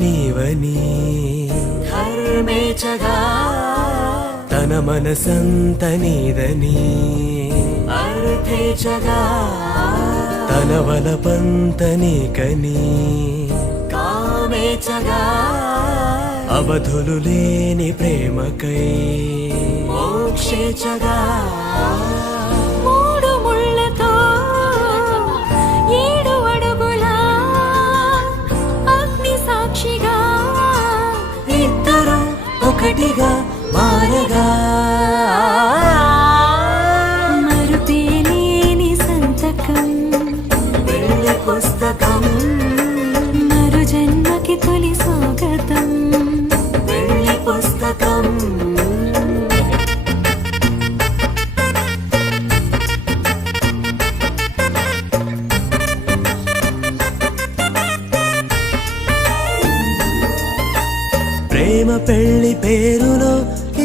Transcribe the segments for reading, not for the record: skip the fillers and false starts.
నీవని ధర్మేచగా తన మనసంత నీదని అర్థేచగా తన వలపంత నీకని కామేచగా అవధులు లేని ప్రేమకై మోక్షేచగా మూడు ముళ్ళతో 7 అడుగుల అగ్ని సాక్షిగా ఇద్దరు ఒకటిగా మారగా మరుపేలేని సంతకం వెళ్ళి పుస్తకం మరు జన్మకి తొలి స్వాగతం వెళ్ళి పుస్తకం ప్రేమ పెళ్లి పేరులో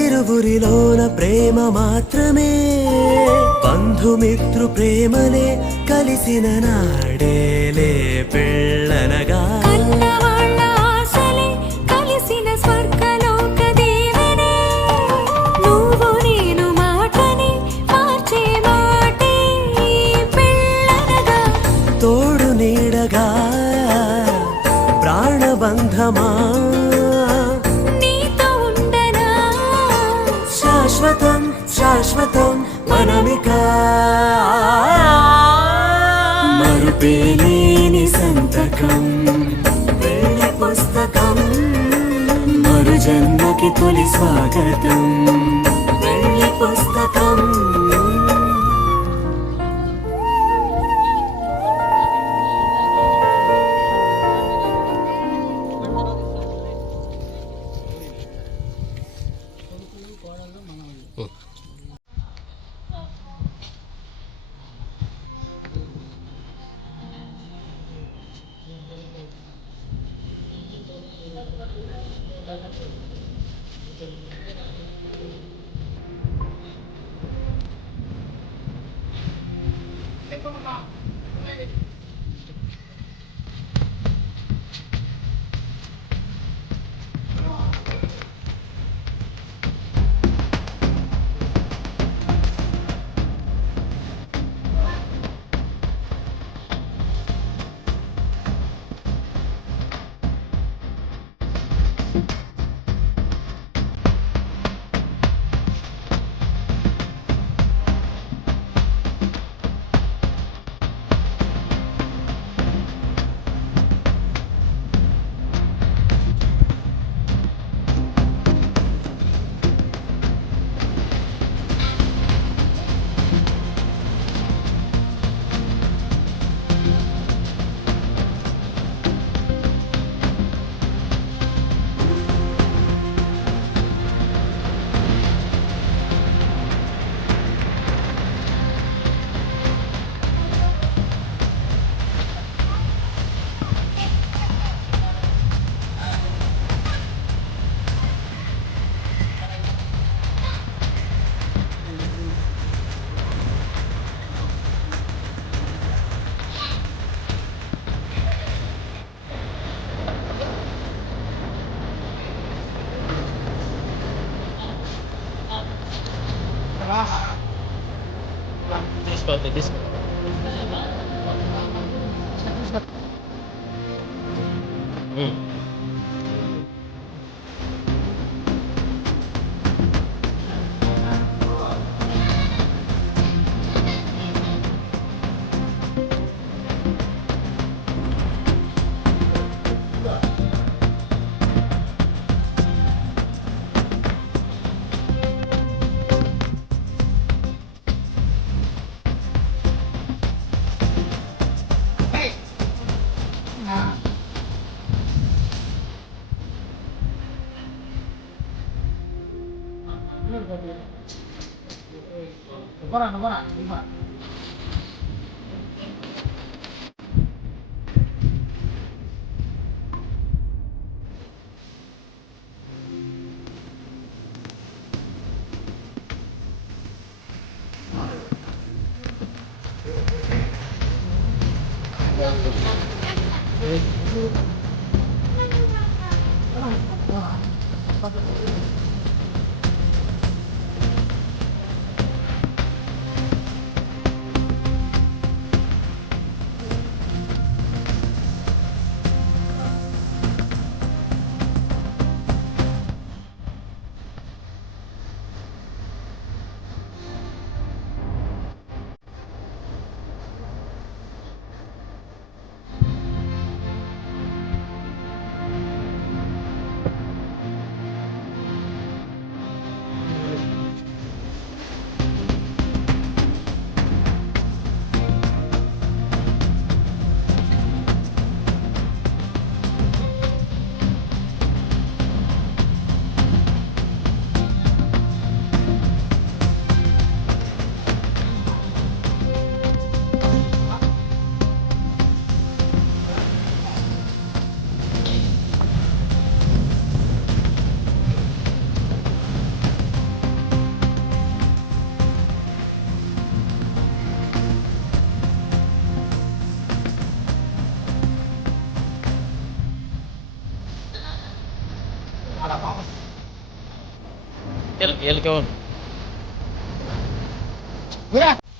ఇరువురిలోన ప్రేమ మాత్రమే బంధుమిత్రు ప్రేమలే కలిసిన నాడేలే పెళ్ళనగా కన్నవాళ్ళ ఆశలే కలిసిన స్వర్గలోక దీవెనే నువ్వు నేను మాటని మార్చే మాటే పెళ్ళనగా తోడు నీడగా ప్రాణబంధమా నీతో ఉండనా శాశ్వతం శాశ్వతం మనమిక మరుపేలేని సంతకం వెళ్ళి పుస్తకం మరు జన్మకి తొలి స్వాగతం వెళ్ళి పుస్తకం తీసుకో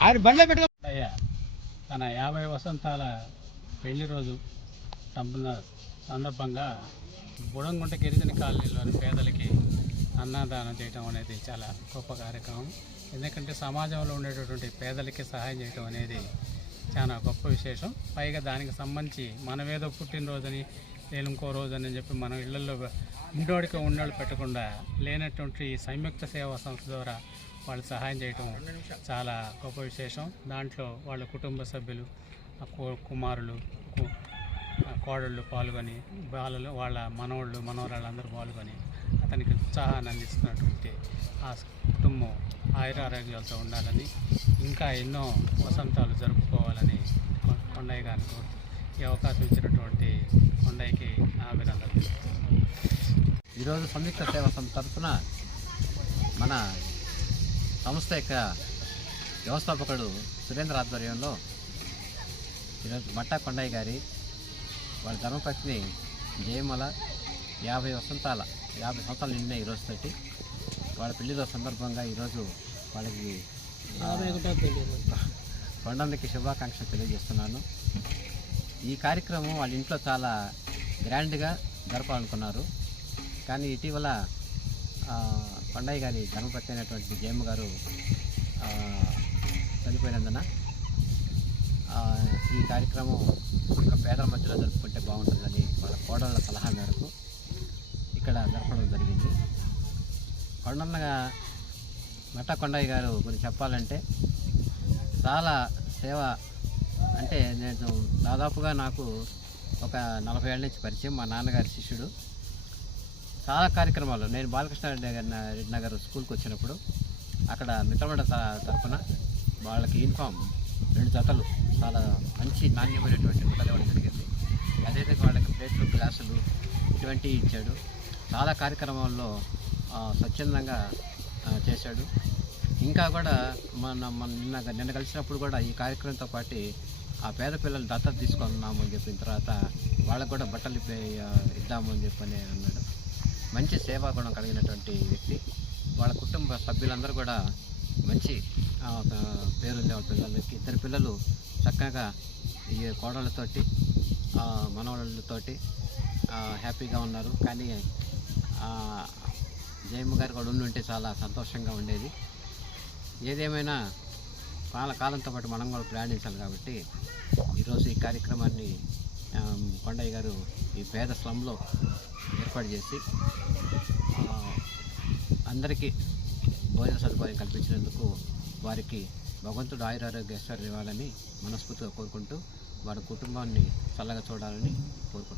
ఆయన బండ్లో పెట్టుకోయ్యా తన 50 వసంతాల పెళ్లి రోజు సందర్భంగా బుడంగుంట గిరిజన కాలనీలోని పేదలకి అన్నదానం చేయడం అనేది చాలా గొప్ప కార్యక్రమం. ఎందుకంటే సమాజంలో ఉండేటటువంటి పేదలకి సహాయం చేయడం అనేది చాలా గొప్ప విశేషం. పైగా దానికి సంబంధించి మనమేదో పుట్టినరోజని నేను ఇంకో రోజు అని చెప్పి మన ఇళ్లలో ఉండోడికి ఉన్నోళ్ళు పెట్టకుండా లేనటువంటి సంయుక్త సేవా సంస్థ ద్వారా వాళ్ళు సహాయం చేయటం చాలా గొప్ప విశేషం. దాంట్లో వాళ్ళ కుటుంబ సభ్యులు, కుమారులు, కోడళ్ళు పాల్గొని వాళ్ళ మనవాళ్ళు మనవరాళ్ళు అందరూ పాల్గొని అతనికి ఉత్సాహాన్ని అందిస్తున్నటువంటి ఆ కుటుంబం ఆయురారోగ్యాలతో ఉండాలని, ఇంకా ఎన్నో వసంతాలు జరుపుకోవాలని కొండయ్య గారిని కోరుతూ ఈ అవకాశం ఇచ్చినటువంటి కొండయ్యకి నా అభినందనలు. ఈరోజు సంయుక్త సేవా సంస్థ తరఫున మన సంస్థ యొక్క వ్యవస్థాపకుడు సురేంద్ర ఆధ్వర్యంలో ఈరోజు మట్టా కొండయ్య గారి వాళ్ళ ధర్మపత్ని జయమల 50 సంవత్సరాలు నిన్న ఈరోజు తోటి వాళ్ళ పెళ్లిలో సందర్భంగా ఈరోజు వాళ్ళకి కొండందకి శుభాకాంక్షలు తెలియజేస్తున్నాను. ఈ కార్యక్రమం వాళ్ళ ఇంట్లో చాలా గ్రాండ్గా జరపాలనుకున్నారు. కానీ ఇటీవల కొండయ్య గారి ధర్మపత్ని అయినటువంటి జయమ్మ గారు చనిపోయినందున ఈ కార్యక్రమం ఒక పేదల మధ్యలో జరుపుకుంటే బాగుంటుందని వాళ్ళ కోడళ్ళ సలహా మేరకు ఇక్కడ జరపడం జరిగింది. మట్టా కొండయ్య గారు గురించి చెప్పాలంటే చాలా సేవ, అంటే నేను దాదాపుగా నాకు ఒక 40 ఏళ్ళ నుంచి పరిచయం. మా నాన్నగారి శిష్యుడు. చాలా కార్యక్రమాలు నేను బాలకృష్ణ రెడ్డి నగర్ స్కూల్కి వచ్చినప్పుడు అక్కడ మిత్రమండ తరఫున వాళ్ళకి యూనిఫామ్ 2 జతలు చాలా మంచి నాణ్యమైనటువంటి గుట్టలు ఇవ్వడం జరిగింది. అదేవిధంగా వాళ్ళకి ప్లేట్లు, గ్లాసులు ఇటువంటివి ఇచ్చాడు. చాలా కార్యక్రమాల్లో స్వచ్ఛందంగా చేశాడు. ఇంకా కూడా నిన్న కలిసినప్పుడు కూడా ఈ కార్యక్రమంతో పాటు ఆ పేద పిల్లలు దత్తత తీసుకున్నాము అని చెప్పిన తర్వాత వాళ్ళకు కూడా బట్టలు ఇద్దాము అని చెప్పని అన్నాడు. మంచి సేవా గుణం కలిగినటువంటి వ్యక్తి. వాళ్ళ కుటుంబ సభ్యులందరూ కూడా మంచి పేరుంది. వాళ్ళ పిల్లలకి 2 పిల్లలు చక్కగా ఈ కోడళ్ళతోటి మనవాళ్ళతోటి హ్యాపీగా ఉన్నారు. కానీ జయమ్మ గారు కూడా ఉండుంటే చాలా సంతోషంగా ఉండేది. ఏదేమైనా కాలంతో పాటు మనం కూడా ప్రయాణించాలి కాబట్టి ఈరోజు ఈ కార్యక్రమాన్ని కొండయ్య గారు ఈ పేద స్లంలో ఏర్పాటు చేసి అందరికీ భోజన సదుపాయం కల్పించినందుకు వారికి భగవంతుడు ఆయురారోగ్య ఐశ్వర్యం ఇవ్వాలని మనస్ఫూర్తిగా కోరుకుంటూ వారి కుటుంబాన్ని చల్లగా చూడాలని కోరుకుంటున్నాను.